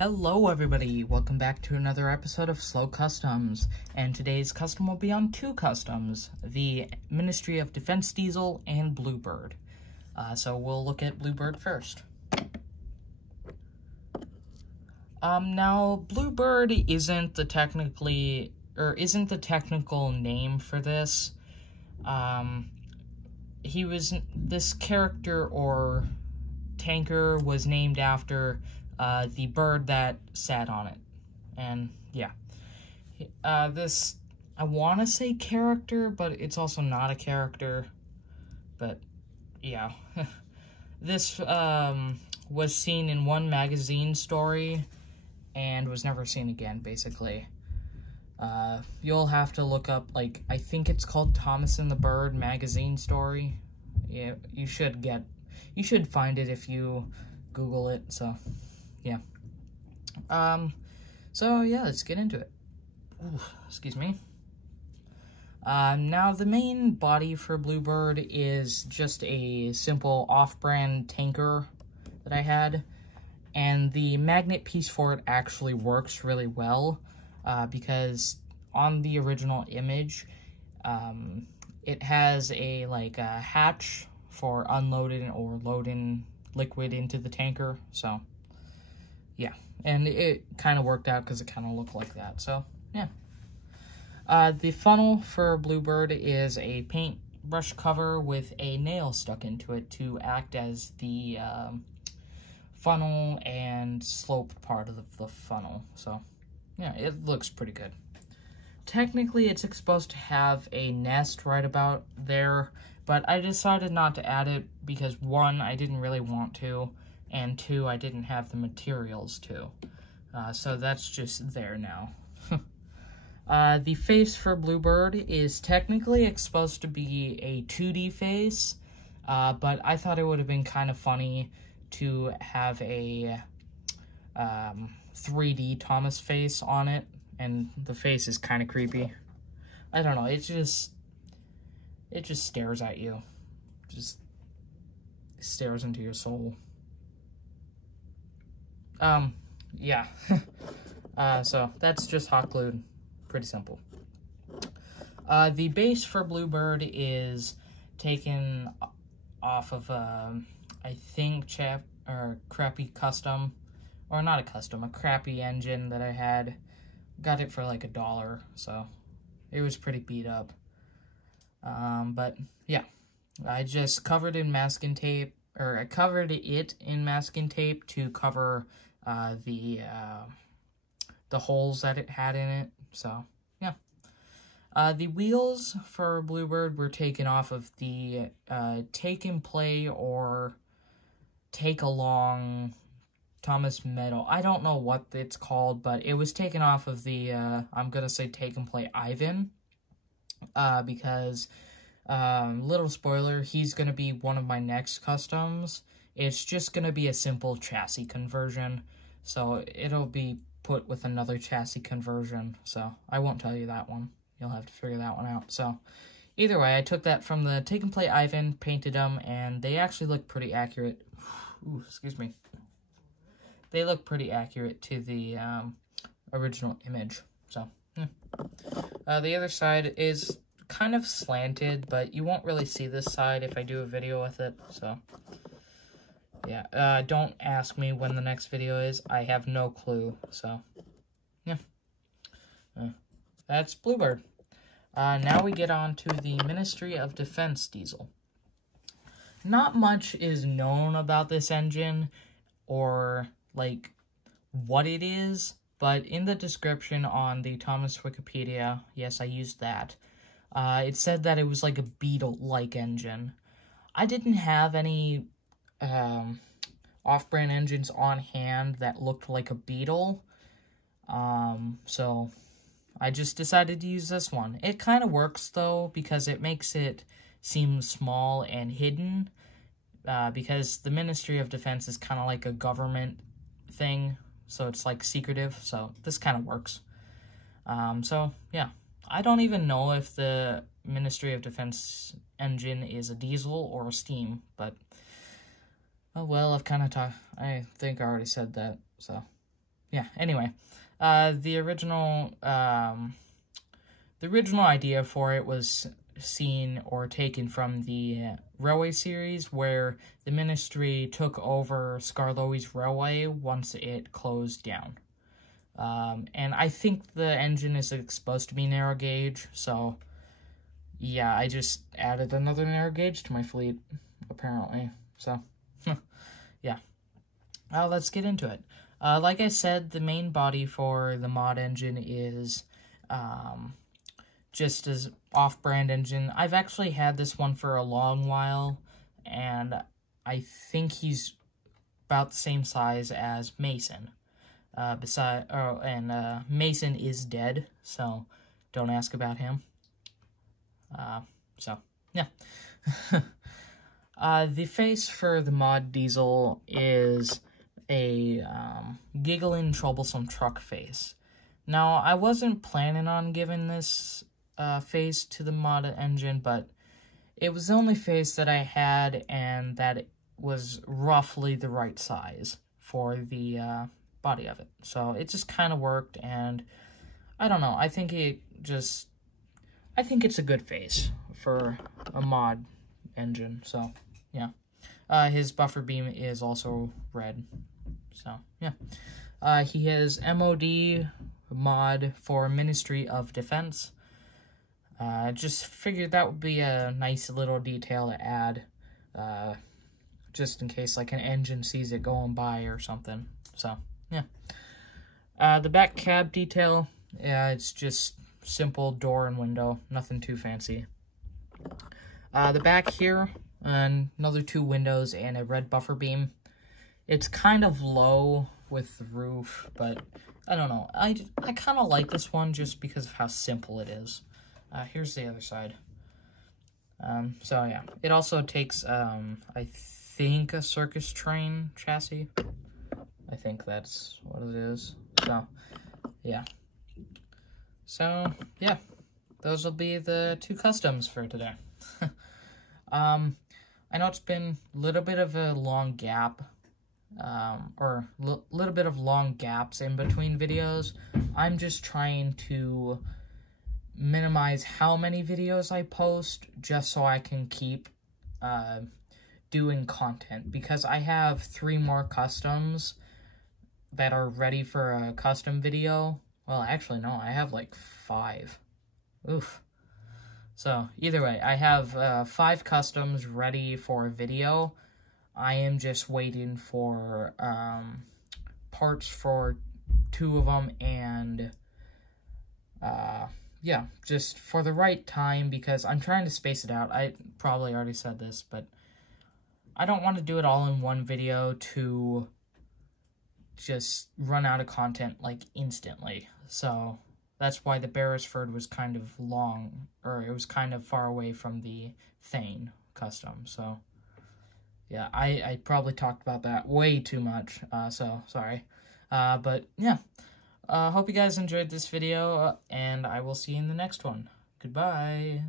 Hello everybody, welcome back to another episode of Slow Customs, and today's custom will be on two customs, the Ministry of Defense Diesel and Bluebird. So we'll look at Bluebird first. Now Bluebird isn't the technical name for this. This character or tanker was named after the bird that sat on it. And yeah, this, I want to say character, but it's also not a character, but yeah. This was seen in one magazine story and was never seen again, basically. You'll have to look up, like, I think it's called Thomas and the Bird magazine story. Yeah, you should find it if you Google it, so yeah. So yeah, let's get into it. Ooh, excuse me. Now the main body for Bluebird is just a simple off-brand tanker that I had, and the magnet piece for it actually works really well, because on the original image, it has a hatch for unloading or loading liquid into the tanker, so yeah, and it kind of worked out because it kind of looked like that, so yeah. The funnel for Bluebird is a paintbrush cover with a nail stuck into it to act as the funnel and slope part of the funnel, so yeah, it looks pretty good. Technically, it's supposed to have a nest right about there, but I decided not to add it because, one, I didn't really want to, and two, I didn't have the materials to. So that's just there now. The face for Bluebird is technically supposed to be a 2D face, but I thought it would have been kind of funny to have a 3D Thomas face on it, and the face is kind of creepy. I don't know, it just stares at you. Just stares into your soul. Yeah. So that's just hot glued. Pretty simple. The base for Bluebird is taken off of, I think, crappy custom, or not a custom, a crappy engine that I had. Got it for like $1, so it was pretty beat up. But yeah, I just covered it in masking tape, or I covered it in masking tape to cover the holes that it had in it, so yeah. The wheels for Bluebird were taken off of the Take and Play or Take Along Thomas Meadow. I don't know what it's called, but it was taken off of the, I'm gonna say Take and Play Ivan, because, little spoiler, he's gonna be one of my next customs. It's just gonna be a simple chassis conversion, so it'll be put with another chassis conversion, so I won't tell you that one. You'll have to figure that one out. So either way, I took that from the Take and Play Ivan, painted them, and they actually look pretty accurate. Ooh, excuse me. They look pretty accurate to the original image, so yeah. The other side is kind of slanted, but you won't really see this side if I do a video with it, so yeah. Don't ask me when the next video is. I have no clue, so yeah. That's Bluebird. Now we get on to the Ministry of Defense Diesel. Not much is known about this engine, or like what it is, but in the description on the Thomas Wikipedia, yes, I used that, it said that it was like a Beetle-like engine. I didn't have any off-brand engines on hand that looked like a Beetle, so I just decided to use this one. It kind of works, though, because it makes it seem small and hidden, because the Ministry of Defense is kind of like a government thing, so it's like secretive, so this kind of works. So yeah, I don't even know if the Ministry of Defense engine is a diesel or a steam, but oh well, I think I already said that, so yeah, anyway, the original idea for it was seen or taken from the Railway series, where the Ministry took over Skarloey's railway once it closed down. And I think the engine is supposed to be narrow gauge, so yeah, I just added another narrow gauge to my fleet, apparently. So, yeah. Let's get into it. Like I said, the main body for the mod engine is just as off-brand engine. I've actually had this one for a long while, and I think he's about the same size as Mason. Mason is dead, so don't ask about him. So, yeah. The face for the mod diesel is a giggling, troublesome truck face. Now, I wasn't planning on giving this face to the mod engine, but it was the only face that I had, and that it was roughly the right size for the body of it. So it just kind of worked, and I don't know, I think it's a good face for a mod engine, so yeah. His buffer beam is also red, so yeah. He has MOD mod for Ministry of Defense. Just figured that would be a nice little detail to add, just in case like an engine sees it going by or something, so yeah. The back cab detail, it's just simple door and window, nothing too fancy. The back here, another 2 windows and a red buffer beam. It's kind of low with the roof, but I don't know. I kind of like this one just because of how simple it is. Here's the other side. So yeah, it also takes, I think, a circus train chassis. I think that's what it is. So, yeah. So, yeah. Those will be the 2 customs for today. I know it's been a little bit of a long gap, or little bit of long gaps in between videos. I'm just trying to minimize how many videos I post, just so I can keep doing content, because I have 3 more customs that are ready for a custom video. Well, actually, no, I have like 5. Oof. So, either way, I have 5 customs ready for a video. I am just waiting for parts for 2 of them, and yeah, just for the right time, because I'm trying to space it out. I probably already said this, but I don't want to do it all in one video to just run out of content, like, instantly. So that's why the Beresford was kind of long, or it was kind of far away from the Thane custom. So yeah, I probably talked about that way too much, so sorry. But yeah, hope you guys enjoyed this video, and I will see you in the next one. Goodbye.